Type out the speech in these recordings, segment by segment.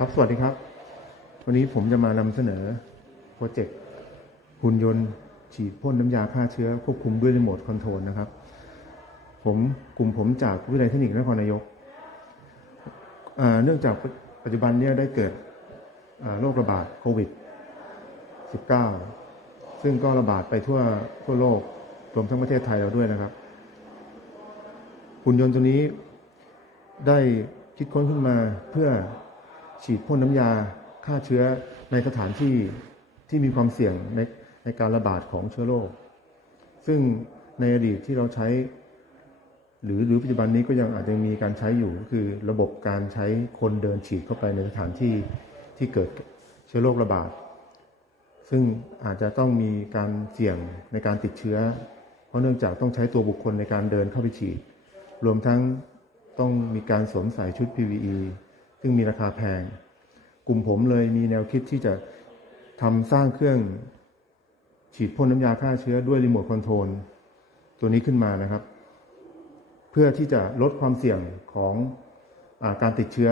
ครับ สวัสดีครับ วันนี้ผมจะมานำเสนอโปรเจกต์หุ่นยนต์ ฉีดพ่นน้ำยาฆ่าเชื้อ ควบคุมด้วยรีโมทคอนโทรลนะครับ ผมกลุ่มผมจากวิทยาลัยเทคนิคนครนายก เนื่องจากปัจจุบันเนี้ได้เกิดโรคระบาดโควิด 19 ซึ่งก็ระบาดไปทั่วทั่วโลก รวมทั้งประเทศไทยเราด้วยนะครับ หุ่นยนต์ตัวนี้ได้คิดค้นขึ้นมาเพื่อ ฉีดพ่นน้ำยาฆ่าเชื้อในสถานที่ที่มีความเสี่ยงในในการระบาดของเชื้อโรค ซึ่งในอดีตที่เราใช้ หรือหรือปัจจุบันนี้ก็ยังอาจจะมีการใช้อยู่ก็คือระบบการใช้คนเดินฉีดเข้าไปในสถานที่ที่เกิดเชื้อโรคระบาด ซึ่งอาจจะต้องมีการเสี่ยงในการติดเชื้อ เพราะเนื่องจากต้องใช้ตัวบุคคลในการเดินเข้าไปฉีด รวมทั้งต้องมีการสวมใส่ชุด PVE ซึ่งมีราคาแพง กลุ่มผมเลยมีแนวคิดที่จะทำสร้างเครื่องฉีดพ่นน้ำยาฆ่าเชื้อด้วยรีโมทคอนโทรลตัวนี้ขึ้นมานะครับ เพื่อที่จะลดความเสี่ยงของอาการติดเชื้อ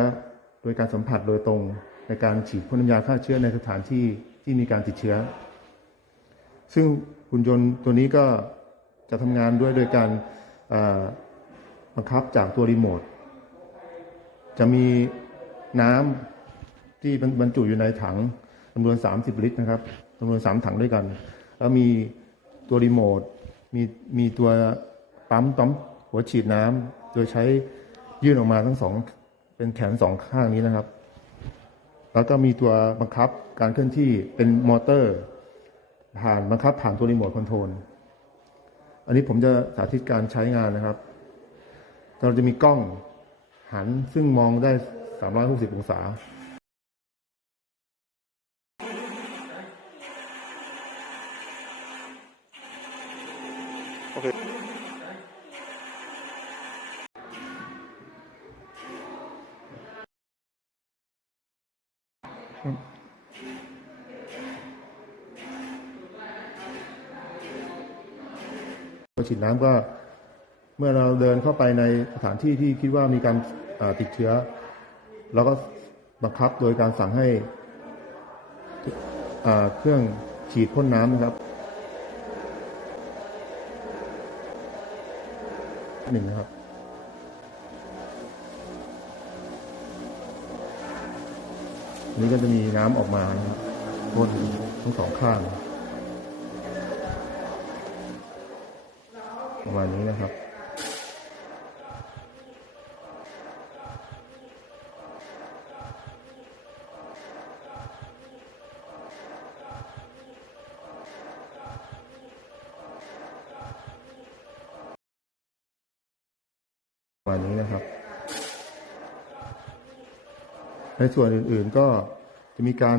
โดยการสัมผัสโดยตรงในการฉีดพ่นน้ำยาฆ่าเชื้อในสถานที่ที่มีการติดเชื้อ ซึ่งหุ่นยนต์ตัวนี้ก็จะทำงานด้วยโดยการบังคับจากตัวรีโมทจะมี น้ำที่บรรจุอยู่ในถังจำนวน 30 ลิตรนะครับจำนวน 3 ถังด้วยกัน แล้วมีตัวรีโมทมีมีตัวปั๊มปั๊มหัวฉีดน้ำโดยใช้ยื่นออกมาทั้งสองเป็นแขนสองข้างนี้นะครับ แล้วก็มีตัวบังคับการเคลื่อนที่เป็นมอเตอร์ ผ่านบังคับผ่านตัวรีโมทคอนโทรลอันนี้ผมจะสาธิตการใช้งานนะครับ เราจะมีกล้องหันซึ่งมองได้ 360 องศา โอเคตัวฉีดน้ำก็เมื่อเราเดินเข้าไปในสถานที่ที่คิดว่ามีการอ่าติดเชื้อ เราก็บังคับโดยการสั่งให้เครื่องฉีดพ่นน้ำนะครับหนึ่งนะครับนี่ก็จะมีน้ำออกมานะครับพ่นทั้งสองข้างประมาณนี้นะครับ มาณนี้นะครับ ในส่วนอื่นๆก็จะมีการ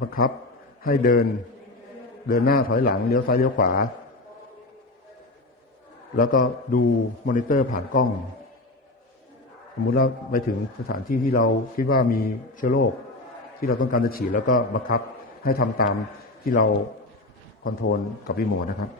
บังคับให้เดินเดินหน้าถอยหลังเลี้ยวซ้ายเลี้ยวขวา แล้วก็ดูมอนิเตอร์ผ่านกล้อง สมมุติว่าไปถึงสถานที่ที่เราคิดว่ามีเชื้อโรคที่เราต้องการจะฉีดแล้วก็บังคับให้ทำตามที่เราคอนโทรลกับรีโมทนะครับ